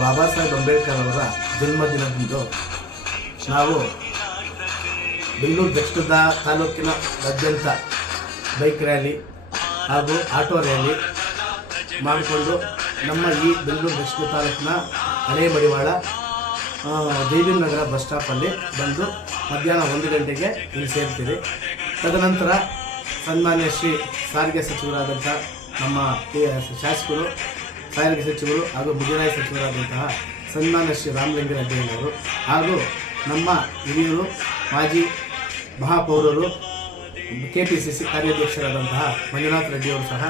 ಬಾಬಾ ಸಾಹೇಬ್ ಅಂಬೇಡ್ಕರ್ ಅವರ ಜನ್ಮದಿನದಂದು ನಾವು ಬೆಂಗಳೂರು ದಕ್ಷಿಣದ ತಾಲೂಕಿನಾದ್ಯಂತ ಬೈಕ್ ರ್ಯಾಲಿ ಹಾಗೂ ಆಟೋ ರ್ಯಾಲಿ ಮಾಡಿಕೊಂಡು ನಮ್ಮ ಈ ಬೆಂಗಳೂರು ದಕ್ಷಿಣ ತಾಲೂಕಿನ ಹಳೆ ಮಡಿವಾಳ ನಗರ ಬಸ್ ಸ್ಟಾಪಲ್ಲಿ ಬಂದು ಮಧ್ಯಾಹ್ನ ಒಂದು ಗಂಟೆಗೆ ಇಲ್ಲಿ ಸೇರ್ತೀರಿ. ತದನಂತರ ಸನ್ಮಾನ್ಯ ಶ್ರೀ ಸಾರಿಗೆ ಸಚಿವರಾದಂಥ ನಮ್ಮ ಶಾಸಕರು ಸಾರಿಗೆ ಸಚಿವರು ಹಾಗೂ ಮುಜರಾಯಿ ಸಚಿವರಾದಂತಹ ಸನ್ಮಾನ ಶ್ರೀ ರಾಮಲಿಂಗರೆಡ್ಡಿಯವರು ಹಾಗೂ ನಮ್ಮ ಹಿರಿಯರು ಮಾಜಿ ಮಹಾಪೌರರು ಕೆ ಪಿ ಸಿ ಸಿ ಕಾರ್ಯಾಧ್ಯಕ್ಷರಾದಂತಹ ಮಂಜುನಾಥ್ ರೆಡ್ಡಿಯವರು ಸಹ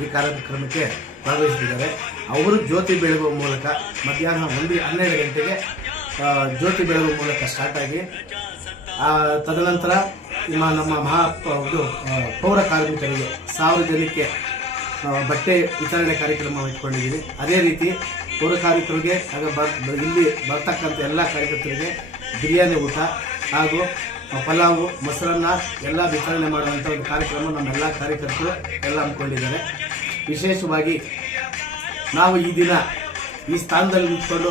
ಈ ಕಾರ್ಯಕ್ರಮಕ್ಕೆ ಭಾಗವಹಿಸಿದ್ದಾರೆ. ಅವರು ಜ್ಯೋತಿ ಬೆಳಗುವ ಮೂಲಕ ಮಧ್ಯಾಹ್ನ ಒಂದು ಹನ್ನೆರಡು ಗಂಟೆಗೆ ಜ್ಯೋತಿ ಬೆಳಗುವ ಮೂಲಕ ಸ್ಟಾರ್ಟ್ ಆಗಿ ಆ, ತದನಂತರ ನಿಮ್ಮ ಮಹಾ ಇದು ಪೌರ ಕಾರ್ಮಿಕರಿಗೆ ಸಾವಿರ ಬಟ್ಟೆ ವಿತರಣೆ ಕಾರ್ಯಕ್ರಮ ಇಟ್ಕೊಂಡಿದ್ದೀವಿ. ಅದೇ ರೀತಿ ಪೌರ ಕಾರ್ಮಿಕರಿಗೆ ಆಗ ಬರ್ ಇಲ್ಲಿ ಬರ್ತಕ್ಕಂಥ ಎಲ್ಲ ಕಾರ್ಯಕರ್ತರಿಗೆ ಬಿರಿಯಾನಿ ಊಟ ಹಾಗೂ ಪಲಾವು, ಮೊಸರನ್ನ ಎಲ್ಲ ವಿತರಣೆ ಮಾಡುವಂಥ ಒಂದು ಕಾರ್ಯಕ್ರಮ ನಮ್ಮೆಲ್ಲ ಕಾರ್ಯಕರ್ತರು ಎಲ್ಲ ಅಂದ್ಕೊಂಡಿದ್ದಾರೆ ವಿಶೇಷವಾಗಿ ನಾವು ಈ ದಿನ ಈ ಸ್ಥಾನದಲ್ಲಿ ನಿಂತ್ಕೊಂಡು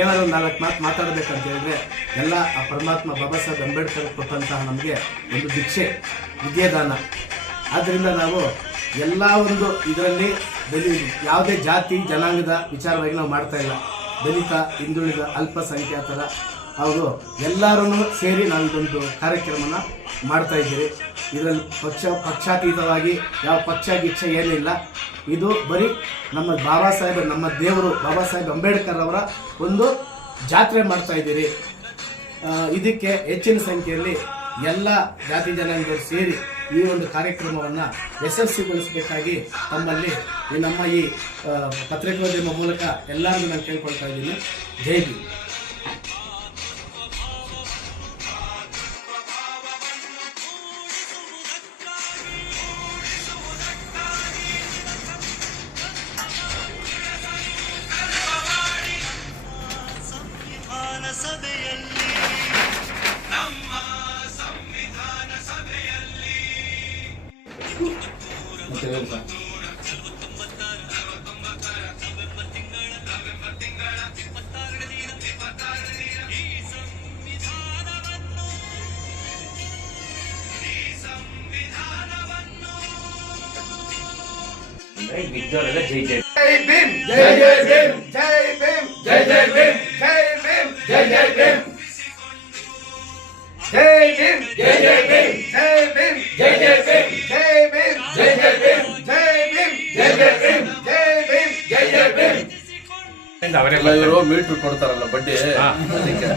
ಏನಾದರೂ ನಾಲ್ಕು ಮಾತು ಮಾತಾಡಬೇಕಂತ ಹೇಳಿದ್ರೆ ಎಲ್ಲ ಆ ಪರಮಾತ್ಮ ಬಾಬಾ ಸಾಹೇಬ್ ಅಂಬೇಡ್ಕರ್ ಕೊಟ್ಟಂತಹ ನಮಗೆ ಒಂದು ದೀಕ್ಷೆ ವಿದ್ಯಾದಾನ. ಆದ್ದರಿಂದ ನಾವು ಎಲ್ಲ ಒಂದು ಇದರಲ್ಲಿ ದಲಿ ಯಾವುದೇ ಜಾತಿ, ಜನಾಂಗದ ವಿಚಾರವಾಗಿ ನಾವು ಮಾಡ್ತಾ ಇಲ್ಲ. ದಲಿತ, ಹಿಂದುಳಿದ, ಅಲ್ಪಸಂಖ್ಯಾತರ ಹೌದು ಎಲ್ಲರೂ ಸೇರಿ ನಾವು ಇದೊಂದು ಕಾರ್ಯಕ್ರಮನ ಮಾಡ್ತಾ ಇದ್ದೀರಿ. ಇದರಲ್ಲಿ ಪಕ್ಷ, ಪಕ್ಷಾತೀತವಾಗಿ ಯಾವ ಪಕ್ಷ, ಗಿಕ್ಷ ಏನಿಲ್ಲ. ಇದು ಬರೀ ನಮ್ಮ ಬಾಬಾ ಸಾಹೇಬ್, ನಮ್ಮ ದೇವರು ಬಾಬಾ ಸಾಹೇಬ್ ಅಂಬೇಡ್ಕರ್ ಅವರ ಒಂದು ಜಾತ್ರೆ ಮಾಡ್ತಾ ಇದ್ದೀರಿ. ಇದಕ್ಕೆ ಹೆಚ್ಚಿನ ಸಂಖ್ಯೆಯಲ್ಲಿ ಎಲ್ಲ ಜಾತಿ ಜನಾಂಗರು ಸೇರಿ ಈ ಒಂದು ಕಾರ್ಯಕ್ರಮವನ್ನು ಯಶಸ್ವಿಗೊಳಿಸಬೇಕಾಗಿ ತಮ್ಮಲ್ಲಿ ಈ ನಮ್ಮ ಈ ಪತ್ರಿಕೋದ್ಯಮ ಮೂಲಕ ಎಲ್ಲರಿಗೂ ನಾನು ಕೇಳ್ಕೊಳ್ತಾ ಇದ್ದೀನಿ. ಜೈ ಭೀಮ್. విద్యాలయ జై జై జై భీమ్ జై జై భీమ్ జై భీమ్ జై జై భీమ్ జై భీమ్ జై జై భీమ్. ಅಲ್ಲ ಇವರು ಮೀಟ್ರ್ ಕೊಡ್ತಾರಲ್ಲ ಬಡ್ಡಿ. ಅದಕ್ಕೆ